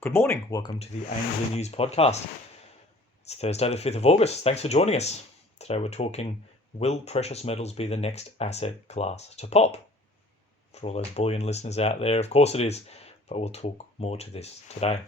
Good morning. Welcome to the ANZ News Podcast. It's Thursday, the 5th of August. Thanks for joining us. Today we're talking, will precious metals be the next asset class to pop? For all those bullion listeners out there, of course it is, but we'll talk more to this today.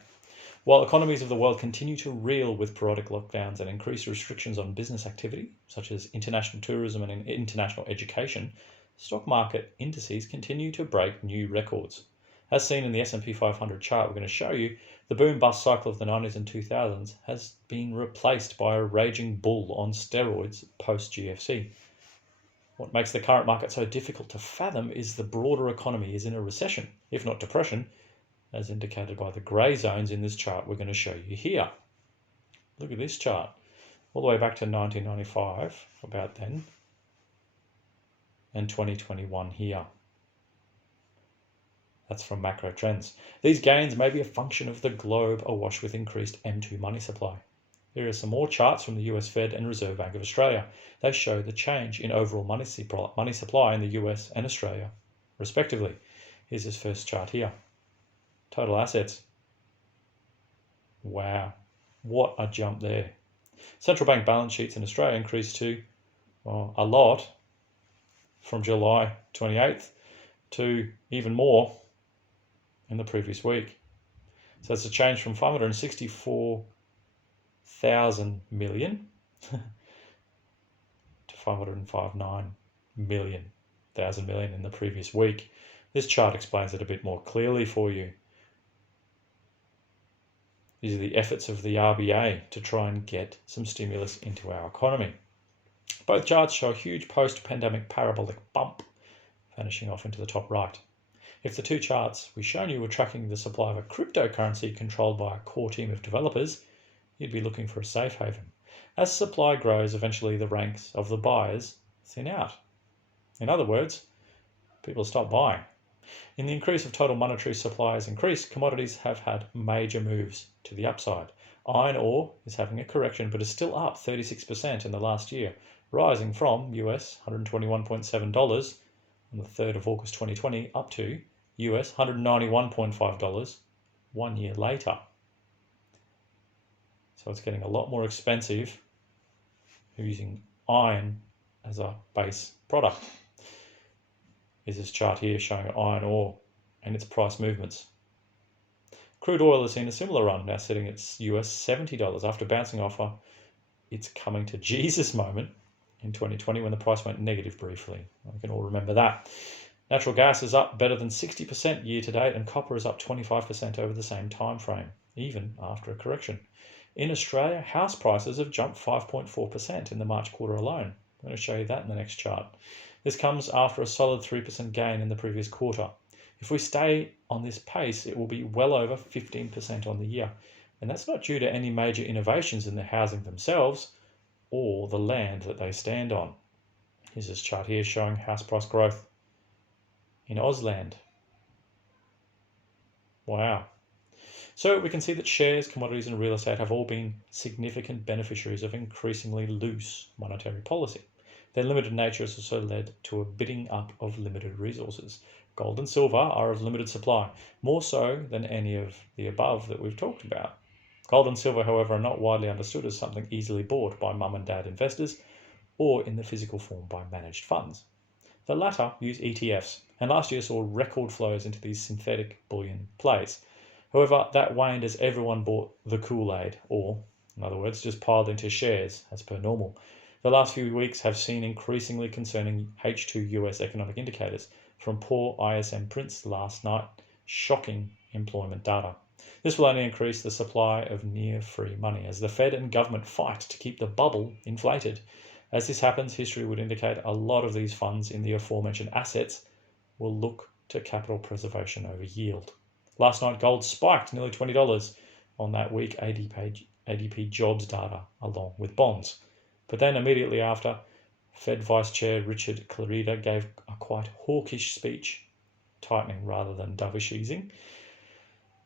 While economies of the world continue to reel with periodic lockdowns and increased restrictions on business activity, such as international tourism and international education, stock market indices continue to break new records. As seen in the S&P 500 chart we're going to show you, the boom-bust cycle of the 90s and 2000s has been replaced by a raging bull on steroids post-GFC. What makes the current market so difficult to fathom is the broader economy is in a recession, if not depression, as indicated by the grey zones in this chart we're going to show you here. Look at this chart, all the way back to 1995, about then, and 2021 here. That's from Macro Trends. These gains may be a function of the globe awash with increased M2 money supply. Here are some more charts from the US Fed and Reserve Bank of Australia. They show the change in overall money supply in the US and Australia, respectively. Here's this first chart here. Total assets. Wow, what a jump there. Central bank balance sheets in Australia increased to, well, a lot from July 28th to even more in the previous week. So it's a change from 564,000 million to 559 million, thousand million in the previous week. This chart explains it a bit more clearly for you. These are the efforts of the RBA to try and get some stimulus into our economy. Both charts show a huge post-pandemic parabolic bump vanishing off into the top right. If the two charts we've shown you were tracking the supply of a cryptocurrency controlled by a core team of developers, you'd be looking for a safe haven. As supply grows, eventually the ranks of the buyers thin out. In other words, people stop buying. In the increase of total monetary supply has increased, commodities have had major moves to the upside. Iron ore is having a correction but is still up 36% in the last year, rising from US $121.7 on the 3rd of August 2020 up to US $191.5 1 year later. So it's getting a lot more expensive using iron as a base product. Is this chart here showing iron ore and its price movements. Crude oil has seen a similar run, now sitting at US $70 after bouncing off its coming to Jesus moment in 2020 when the price went negative briefly. We can all remember that. Natural gas is up better than 60% year to date, and copper is up 25% over the same time frame, even after a correction. In Australia, house prices have jumped 5.4% in the March quarter alone. I'm going to show you that in the next chart. This comes after a solid 3% gain in the previous quarter. If we stay on this pace, it will be well over 15% on the year. And that's not due to any major innovations in the housing themselves or the land that they stand on. Here's this chart here showing house price growth in Ausland. Wow. So we can see that shares, commodities and real estate have all been significant beneficiaries of increasingly loose monetary policy. Their limited nature has also led to a bidding up of limited resources. Gold and silver are of limited supply, more so than any of the above that we've talked about. Gold and silver, however, are not widely understood as something easily bought by mum and dad investors or in the physical form by managed funds. The latter use ETFs, and last year saw record flows into these synthetic bullion plays. However, that waned as everyone bought the Kool-Aid, or, in other words, just piled into shares as per normal. The last few weeks have seen increasingly concerning H2 US economic indicators, from poor ISM prints last night, shocking employment data. This will only increase the supply of near-free money as the Fed and government fight to keep the bubble inflated. As this happens, history would indicate a lot of these funds in the aforementioned assets will look to capital preservation over yield. Last night, gold spiked nearly $20 on that weak ADP jobs data along with bonds. But then immediately after, Fed Vice Chair Richard Clarida gave a quite hawkish speech, tightening rather than dovish easing,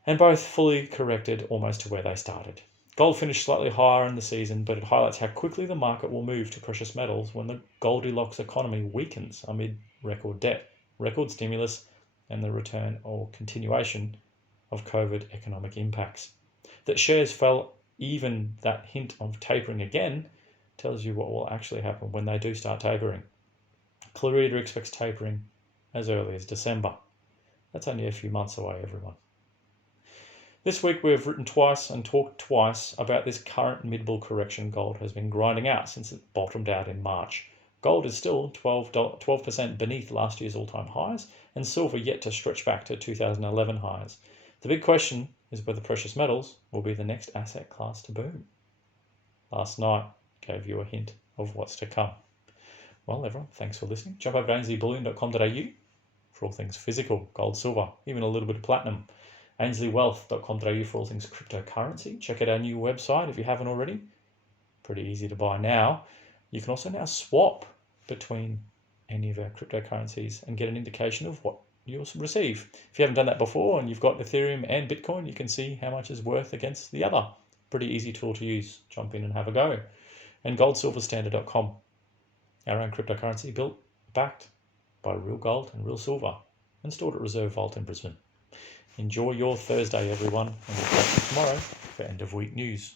and both fully corrected almost to where they started. Gold finished slightly higher in the season, but it highlights how quickly the market will move to precious metals when the Goldilocks economy weakens amid record debt, record stimulus, and the return or continuation of COVID economic impacts. That shares fell, even that hint of tapering again, tells you what will actually happen when they do start tapering. Clarita expects tapering as early as December. That's only a few months away, everyone. This week we've written twice and talked twice about this current mid-bull correction gold has been grinding out since it bottomed out in March. Gold is still 12% beneath last year's all-time highs, and silver yet to stretch back to 2011 highs. The big question is whether precious metals will be the next asset class to boom. Last night gave you a hint of what's to come. Well, everyone, thanks for listening. Jump over to ainsleyBullion.com.au for all things physical, gold, silver, even a little bit of platinum. AinsleyWealth.com.au for all things cryptocurrency. Check out our new website if you haven't already. Pretty easy to buy now. You can also now swap between any of our cryptocurrencies and get an indication of what you'll receive. If you haven't done that before and you've got Ethereum and Bitcoin, you can see how much is worth against the other. Pretty easy tool to use. Jump in and have a go. And goldsilverstandard.com, our own cryptocurrency built, backed by real gold and real silver and stored at Reserve Vault in Brisbane. Enjoy your Thursday, everyone, and we'll catch you tomorrow for end of week news.